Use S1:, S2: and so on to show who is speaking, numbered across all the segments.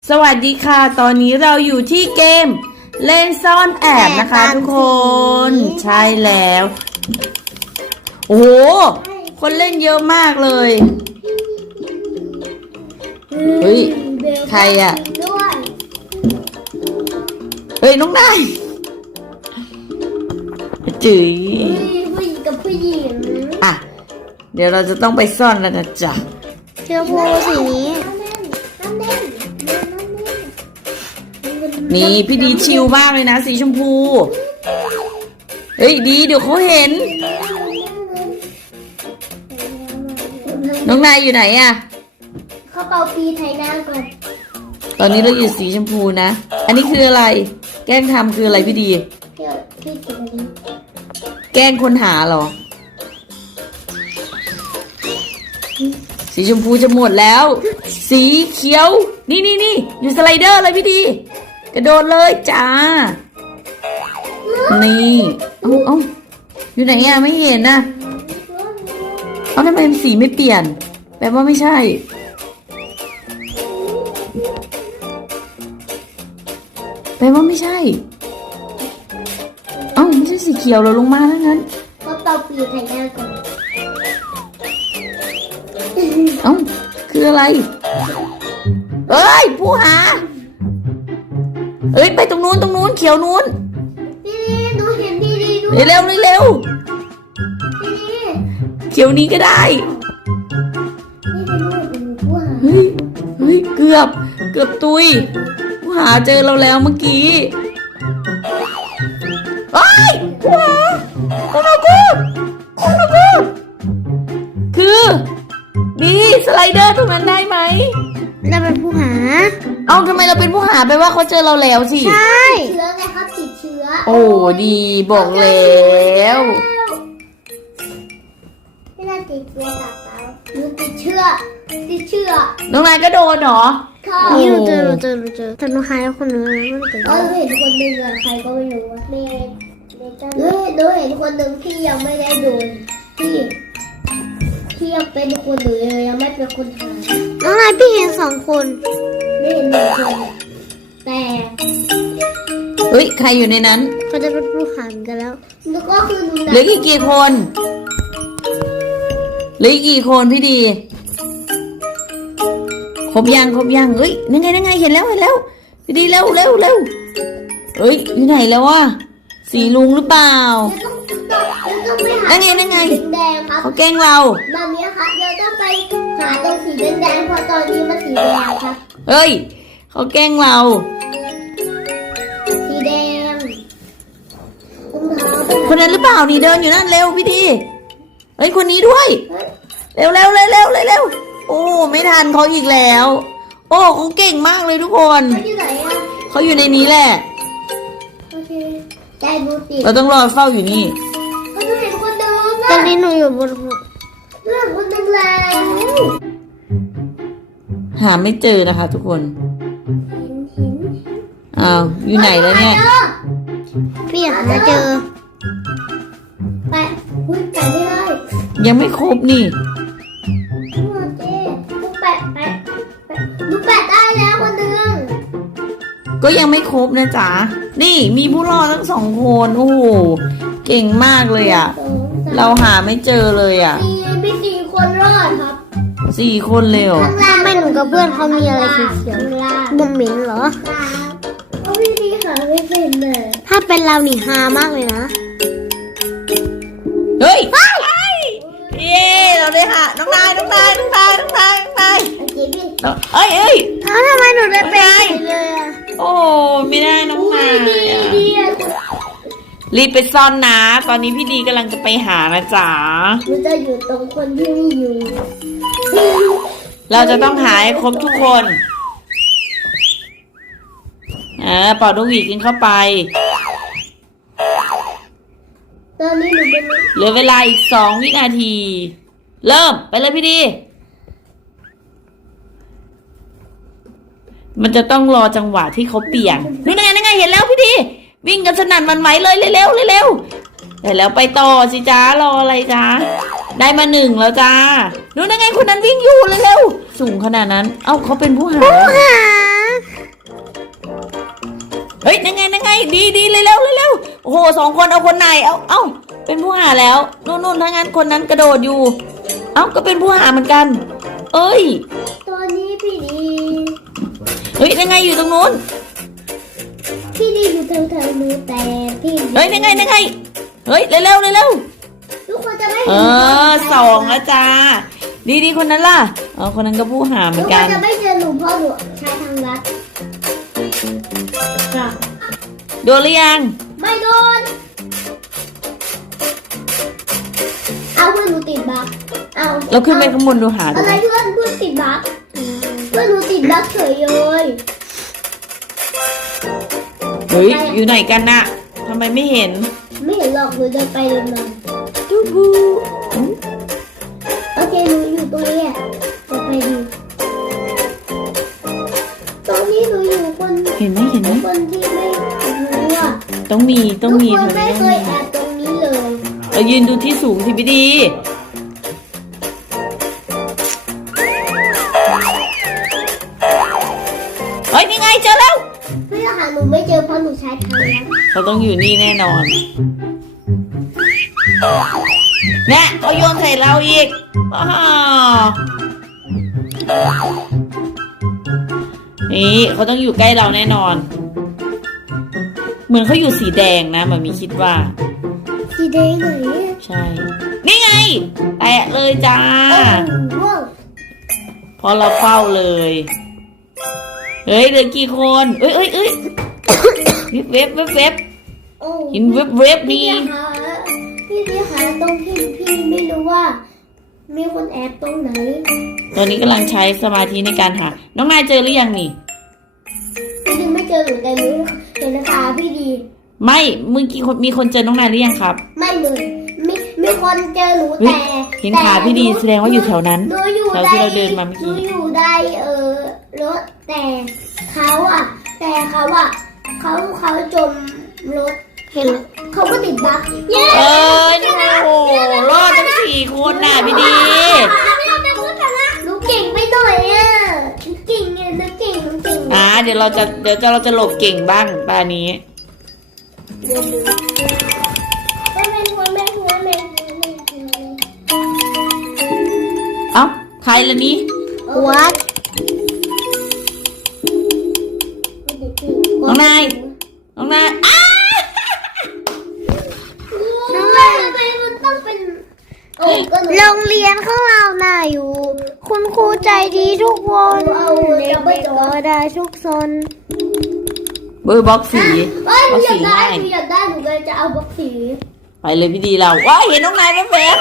S1: สวัสดีค่ะตอนนี้เราอยู่ที่เกมเล่นซ่อนแอบนะคะทุกคนใช่แล้วโอ้โหคนเล่นเยอะมากเลยเฮ้ยใครอะเฮ้ยน้องนายจื๋ย
S2: ผู้หญิงกับผู้หญิง
S1: อ่ะเดี๋ยวเราจะต้องไปซ่อนแล้วนะจ๊ะ
S2: เชือกพูสีนี้
S1: นี่พี่ดีชิลมากเลยนะสีชมพูเฮ้ยดีเดี๋ยวเขาเห็นน้องนายอยู่ไหนอะ
S2: เขาเป่าปีไทยหน้าก่อน
S1: ตอนนี้เราอยู่สีชมพูนะอันนี้คืออะไรแกล้งทำคืออะไรพี่ดีแกล้งคนหาเหรอสีชมพูจะหมดแล้วสีเขียวนี่อยู่สไลเดอร์เลยพี่ดีกระโดดเลยจ้านี่เอาอยู่ไหนอะไม่เห็นนะเอาทำไมสีไม่เปลี่ยนแปลว่าไม่ใช่แปลว่าไม่ใช่เอ้าไม่ใช่สีเขียวเราลงมาแล้วงั้น
S2: เขาเป่าปีไทยหน้าก่อน
S1: เอ้าคืออะไรเอ้ยผู้หาเอ้ยไปตรงนู้นเขียวนู้น
S2: พี่ดูเห็นพี่ดีดู
S1: เร็ว
S2: พี่ดี
S1: เขียวนี้ก็ได้เฮ้ยเกือบตุยผู้หาเจอเราแล้วเมื่อกี้เฮ้ยผู้หาโอ้โหคือดีสไลเดอร์ตรงนั้นได้ไหม
S2: เราเป็นผู้หา
S1: เอาทำไมเราเป็นผู้หาไปว่าเขาเจอเราแล้วสิ
S2: ใช่เชื้อไงครับติดเชื้อ
S1: โอ้ดีบอกแล้ว
S2: ไม่ได้ติดเชื้อกับเราหรือติดเชื้อ
S1: น้องนายก็โดนเหรอ
S2: ค่ะนี่เราเจอแต่น้องหายคนนึงแล้วมันเกิดเห็นคนนึงอะใครก็ไม่รู้เมย์ดูเห็นคนนึงที่ยังไม่ได้โดนที่ยังเป็นคนหรือยังไม่เป็นคนหาน้องนายพี่เห็น2 คนไม่เห็น1 คนแต่
S1: เฮ้ยใครอยู่ในนั้น
S2: เขาจะเป็นผู้หารกันแล้วก็คือ
S1: เหลือกี่คนพี่ดีครบยังเฮ้ยนั่นไงเห็นแล้วพี่ดีเร็วเฮ้ยอยู่ไหนแล้ววะสีลุงหรือเปล่านั่นไง
S2: แดงครับ
S1: เขาแกล้งเรา
S2: แบบนี้ค่ะเราต้องไปหาตรงสีแดงเพราะตอนนี้มันสีแดงครับ
S1: เฮ้ยเขาแกล้งเรา
S2: สีแดง
S1: คนนั้นหรือเปล่านี่เดินอยู่นั่นเร็วพี่ดีเฮ้ยคนนี้ด้วยเร็วโอ้ไม่ทันเขาอีกแล้วโอ้เขาเก่งมากเลยทุกคนเขาอยู่ในนี้แหละเราต้องรอเฝ้าอยู่นี่
S2: ตอนนี้หนูอยู่บนหัวเรื่องคนนึงแล้ว
S1: หาไม่เจอนะคะทุกคนอ้าวอยู่ไหนแล้วเนี่ย
S2: พี่หาเจอไปพูดไปไม่ได้
S1: ยังไม่ครบนี่
S2: ดูแปะได้แล้วคนนึง
S1: ก็ยังไม่ครบนะจ๊ะนี่มีผู้รอดทั้ง2 คนโอ้โหเก่งมากเลยอ่ะเราหาไม่เจอเลยอ่ะ
S2: มี4 คนรอดครับ
S1: 4 คนเลยเหรอ
S2: ทำไมหนูกับเพื่อนเขามีอะไรเขียวๆบุ๋มหมิ่นเหรอพี่ดีหาไม่เป็นเลยถ้าเป็นเราหนีฮามากเลยนะ
S1: เฮ้ยเย้เราได้หาน้องนายเอ้ย
S2: ทำไมหนูได้เป็นเลยอ่ะ
S1: โอ้ไม่ได้น้องนายรีบไปซ่อนนะตอนนี้พี่ดีกำลังจะไปหานะจ๊ะ
S2: มันจะอยู่ตรงคนที่ไม่อยู่
S1: เราจะต้องหาให้ครบทุกคนเป่าลูกหวีดกินเข้าไป
S2: ตอนนี้หนูเป็น
S1: เหลือเวลาอีก2 วินาทีเริ่มไปเลยพี่ดีมันจะต้องรอจังหวะที่เขาเปลี่ยนนี่ไงเห็นแล้วพี่ดีวิ่งกันสนั่นมันไหวเลยเร็วแต่แล้วไปต่อสิจ้ารออะไรจ้าได้มา1แล้วจ้านู่นไงคนนั้นวิ่งอยู่เร็วสูงขนาดนั้นเอ้าเขาเป็นผู้หาโอ้โห2 คนเอาคนไหนเอ้าเป็นผู้หาแล้วนู่นถ้างั้นคนนั้นกระโดดอยู่เอ้าก็เป็นผู้หาเหมือนกัน เอ้ย
S2: ตอนนี้พี่ดี
S1: เฮ้ยยังไงอยู่ตรงนู้น
S2: พี่ดีอยู่แถวๆมือแต่พี่
S1: เฮ้ยยังไงเฮ้ยเร็ว
S2: ทุกคนจะไม่
S1: 2แล้วจ้าดีคนนั้นล่ะคนนั้นก็ผู้หาเหมื
S2: ทุ
S1: อก น
S2: ค
S1: กัน น
S2: จะไม่เจอหนูเพราะหนูใช้ทางลัด
S1: โดนหรือยัง
S2: ไม่โดนเอาเพื่อนหนูติดบั๊กเอา
S1: เราขึ้นไปข้างบนดูหาดู
S2: อะไรเพื่อนติดบั๊กเพื่อนหนูติดบั๊กเฉยเลย
S1: เฮ้ยอยู่ไหนกันน่ะทำไมไม่เห็น
S2: ไม่เห็นหรอกหนูเดินไปเดินมา
S1: จูบู
S2: โอเคหนูอยู่ตรงนี้อ่ะจะไปดูตรงนี้หนูอยู่คน
S1: เห็นไหม
S2: คนที่ไม่รู้อ่ะ
S1: ต้องมี
S2: ทุกคน
S1: แถว
S2: ไม่
S1: นี้
S2: เคยแอบตรงนี้เลย
S1: เรายืนดูที่สูงสิพี่ดีเฮ้ยนี่ไงเจอแล้ว
S2: ไม่หาหนูไม่เจอเพราะหนูใช้ทางลัด
S1: เขาต้องอยู่นี่แน่นอนเนี่ยเขาโยนใส่เราอีกนี่เขาต้องอยู่ใกล้เราแน่นอน เหมือนเขาอยู่สีแดงนะมันมีคิดว่า
S2: สีแดงไหนอะ
S1: ใช่ นี่ไงแตะเลยจ้า
S2: โอ้โห
S1: พอเราเฝ้าเลยเฮ้ยเหลือกี่คนเอ้ยเว็บ
S2: โอ้
S1: หินเว็บนี่
S2: พี่ดีหาตรงที่พี่ไม่รู้ว่า มีคนแอบตรงไหน
S1: ตอนนี้กำลังใช้สมาธิในการหาน้องนายเจอหรือยังนี่
S2: พี่ดีไม่เจอหนูแต่หนูเห็นตาพี่ดี
S1: ไม่เมื่อกี้มีคนเจอน้องนายหรือยังครับ
S2: ไม่เลยมีคนเจอหนู
S1: เฮ้ย
S2: แต่
S1: เห็นขาพี่ดีแสดงว่าอยู่แถวนั้น
S2: หนูอยู่
S1: แถวที่เราเดินมาเมื่อกี้
S2: หนูอยู่ได้รถแต่เขาจมรถเห็นเขาก็ติดบั๊กเย้
S1: โอ้โหรอดทั้ง4 คนน่ะพี่ดี
S2: หนูเก่งไปหน่อยอ่ะหนูเก่งไงหนูเก่ง
S1: เดี๋ยวเราจะหลบเก่งบ้างตานี้ เอ้าใครละนี้
S2: วัด
S1: น้องนายอ้า
S2: น้องนายทำไมมันต้องเป็นโรงเรียนของเราน่าอยู่ คุณครูใจดีทุกคนเด็กๆก็ได้ทุกซน
S1: เบอร์บล็อกสี
S2: เอ้ย
S1: บล็อก
S2: อยา
S1: สี
S2: กได้
S1: ง่าย
S2: หนูอยากได้หนูเลยจะเอาบล็อกสี
S1: ไปเลยพี่ดีเราว้ายเห็นน้องนายแวบ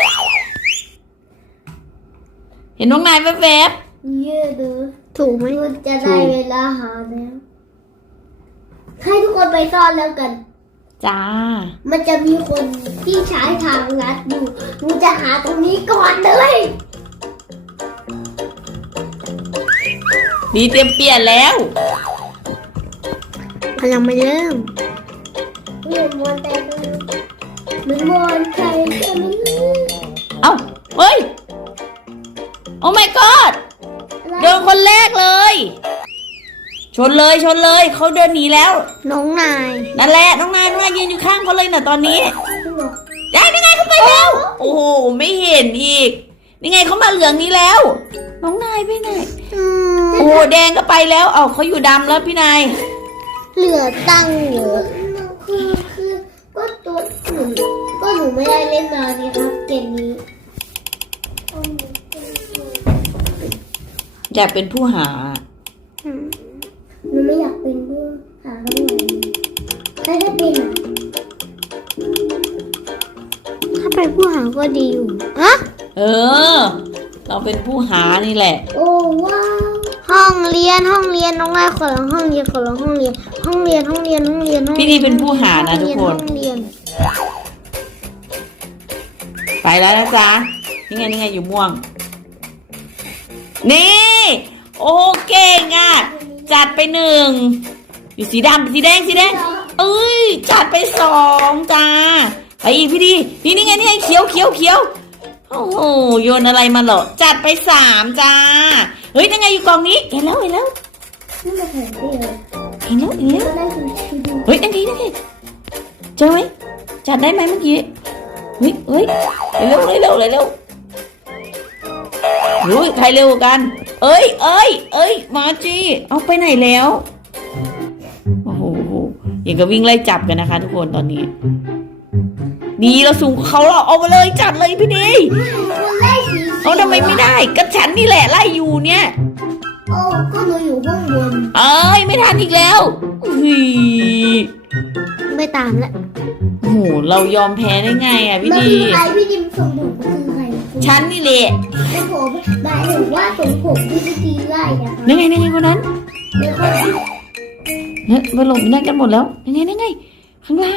S1: ๆเห็นน้องนายแวบ
S2: เยอะดูถูกไหมจะได้เวลาหาแล้วให้ทุกคนไปซ่อนแล้วกัน
S1: ๆจ้า
S2: มันจะมีคนที่ใช้ทางลัดอยู่หนูจะหาตรงนี้ก่อนเลย
S1: ดีเตรียมเปลี่ยนแล้ว
S2: ยังไม่เริ่มเหมือนมอนแต่เหมือนมอนใครก็ไม่รู้
S1: เอ้าเฮ้ยโอ้ my god เดินคนแรกเลย ชนเลยเขาเดินหนีแล้ว
S2: น้องนาย
S1: นั่นแหละน้องนายยืนอยู่ข้างเขาเลยน่ะตอนนี้ยังไงเขาไปแล้วโอ้โหไม่เห็นอีกนี่ไงเขามาเหลืองนี้แล้ว น้องนายไปไหนโอ้โหแดงก็ไปแล้วเขาอยู่ดำแล้วพี่นาย
S2: เหลือตั้งเยอะคือก็ตัวหนูไม่ได้เล่นมานี่ครับเกมนี้
S1: อยากเป็นผู้หา
S2: หนูไม่อยากเป็นผู้หาทั้งหมดถ้าเป็นถ้าเป็นผู้หาก็ดีอยู่อะ
S1: เราเป็นผู้หานี่แหละ
S2: โอ้ว้าวห้องเรียนน้องนายขอร้องห้องเรียน
S1: พี่ดีเป็นผู้หานะทุกคน ไปแล้วนะจ๊ะนี่ไงอยู่ม่วงนี่โอ้เก่งอ่ะจัดไป1อยู่สีดำสีแดงเอ้ยจัดไป2จ้าไปอีกพี่ดีนี่ไงเขียวโอ้โหโยนอะไรมาเหรอจัดไป3จ้าเฮ้ยยังไงอยู่กองนี้เห็นแล้ว
S2: นี่มาแข่งได้เลย
S1: เห็นแล้ว
S2: ก็ได้ดู
S1: เฮ้ยนั่นไงเจอไหมจัดได้ไหมเมื่อกี้เฮ้ยเฮ้ยเร็วเร็วเร็วเร็วเฮ้ยใครเร็วกันเอ้ยมาจีเอาไปไหนแล้วโอ้โหอย่างกับวิ่งไล่จับกันนะคะทุกคนตอนนี้ดีเราสูงเขาเราเอามาเลยจัดเลยพี่ดีเอาทำไมไม่ได้ก็ฉันนี่แหละไล่อยู่เนี่ย
S2: โอ้ก็หนูอยู่ข้างบน
S1: ไม่ทันอีกแล้ว
S2: ไม่ตามแล้ว
S1: โอ้โหเรายอมแพ้ได้ไงอ่ะพี่ดี
S2: พี่ดิมส่งผมคือใคร
S1: ฉันนี่แหละ
S2: แต่ผมหมายถึงว่าส่งผมที่พี่ดีไล่อะ
S1: นั่นไงคนนั้นเนี่ยไปหลบนั่นกันหมดแล้วนั่นไงข้างล่าง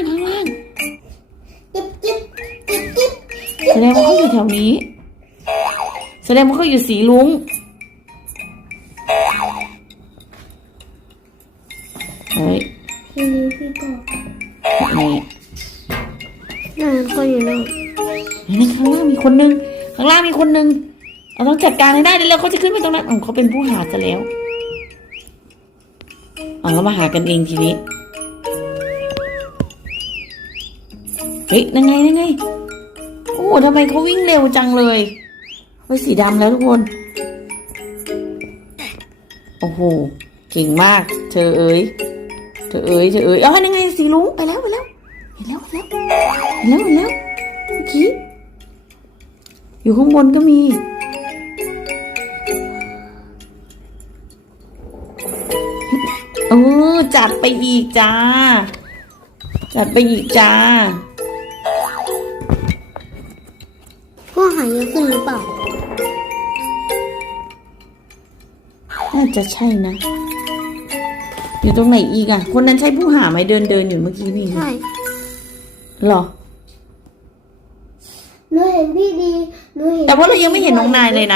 S1: แสดงว่าเขาอยู่แถวนี้แสดงว่าเขาอยู่สีลุงเฮ้ย
S2: พี่ก็
S1: นี่
S2: เขาอยู่นั่
S1: นข้างล่างมีคนนึงเราต้องจัดการให้ได้แล้วเขาจะขึ้นไปตรงนั้นเขาเป็นผู้หาซะแล้วเรามาหากันเองทีนี้เฮ้ยนั่นไงโอ้ทำไมเขาวิ่งเร็วจังเลยเฮ้ยสีดำแล้วทุกคนโอ้โหเก่งมากเธอเอ๋ยเอาให้ยังไงสีลุงไปแล้วเห็นแล้วเมื่อกี้อยู่ข้างบนก็มีจัดไปอีกจ้า
S2: พวกหายเยอะขึ้นหรือเปล่า
S1: น่าจะใช่นะอยู่ตรงไหนอีกอ่ะคนนั้นใช่ผู้หาไหมเดินอยู่เมื่อกี้นี่
S2: ใช่
S1: หรอ
S2: หนูเห็นพี่ดี
S1: แต่ว่าเรายังไม่เห็นน้องนายเลยนะ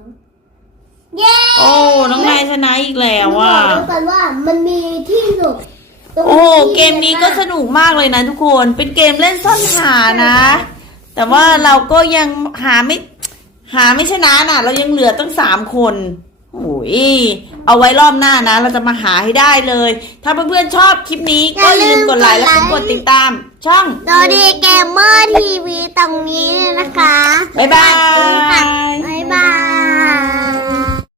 S1: โอ้น้องนายชนะอีกแล้วว่ะ
S2: กันว่ามันมีที่หลบ
S1: โอ้เกมนี้ก็สนุกมากเลยนะทุกคนเป็นเกมเล่นซ่อนหานะแต่ว่าเราก็ยังหาไม่ชนะน่ะเรายังเหลือตั้ง3 คนโอ้ยเอาไว้รอบหน้านะเราจะมาหาให้ได้เลยถ้าเพื่อนๆชอบคลิปนี้ก็อย่าลืมกดไลค์และกดติดตามช่อง
S2: ดอดีเกมเมอร์ทีวีตรงนี้นะคะ
S1: บ๊ายบาย
S2: บ๊ายบาย